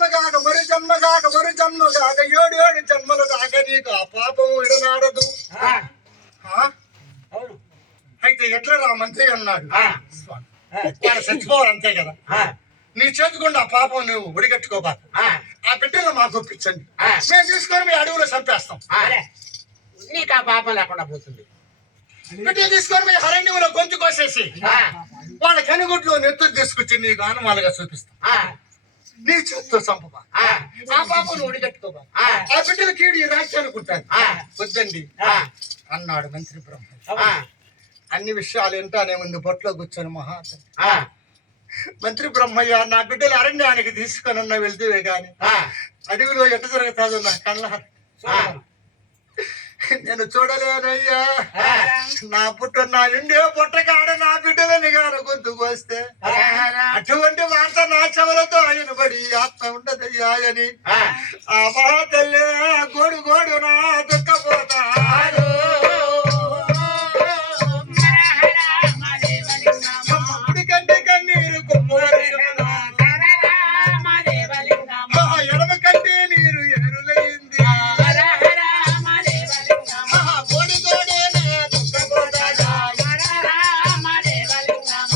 మరు జన్మ కాక 7 జన్మలు కాక నీకు ఆ పాపం విడనాడదు. అయితే ఎట్లా రా మంత్రి అన్నాడు. వాడు చచ్చిపోవాలి అంతే కదా. నీ చేతికుండా ఆ పాపం నువ్వు ఉడిగట్టుకోబా. ఆ బిడ్డలు మాకు ఒప్పించండి, మేము తీసుకొని మీ అడవులో చంపేస్తాం. నీకు ఆ పాపం లేకుండా పోతుంది. బిడ్డలు తీసుకొని మీ అరణ్యంలో గొంతు కోసేసి వాళ్ళ కనుగుడ్లో నెత్తులు తీసుకొచ్చి నీకు ఆనమాలుగా చూపిస్తాం. నీ చేతితో చంపబా. ఆ పాపం నువ్వు ఉడిగట్టుకోబా. ఆ బిడ్డలు కీడు ఈ రాజ్యం అనుకుంటాను. వద్దండి అన్నాడు మంత్రి బ్రహ్మ. అన్ని విషయాలు ఏంటానే ముందు బొట్లో కూర్చొని మహాతల్లి మంత్రి బ్రహ్మయ్య, నా బిడ్డలు అరణ్యానికి తీసుకొని వెళ్తేవే గాని అడవిలో ఎట్ట జరుగుతాదో నా కళ్ళ నేను చూడలేనయ్యా. నా నా ఇండియా పొట్టకాడ నా బిడ్డలని గారు గొంతుకు వస్తే అటువంటి వార్త నా చెవులతో ఆయన పడి ఆత్మ ఉండదయ్యా అని ఆ మహాతల్లి గోడు గోడు నా దుఃఖపోతా. ఎడమ కంటే నీరు ఎరులైంది.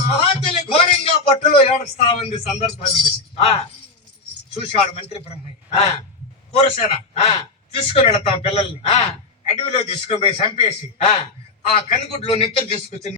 మహాతల్లి ఘోరంగా పట్టులో ఏడుస్తా ఉంది. సందర్భాన్ని చూశాడు మంత్రి బ్రహ్మయ్య. కూరసేన తీసుకుని వెళతాం పిల్లల్ని అడవిలో తీసుకుని పోయి చంపేసి ఆ కనుగుడ్లో నెత్తులు తీసుకొచ్చి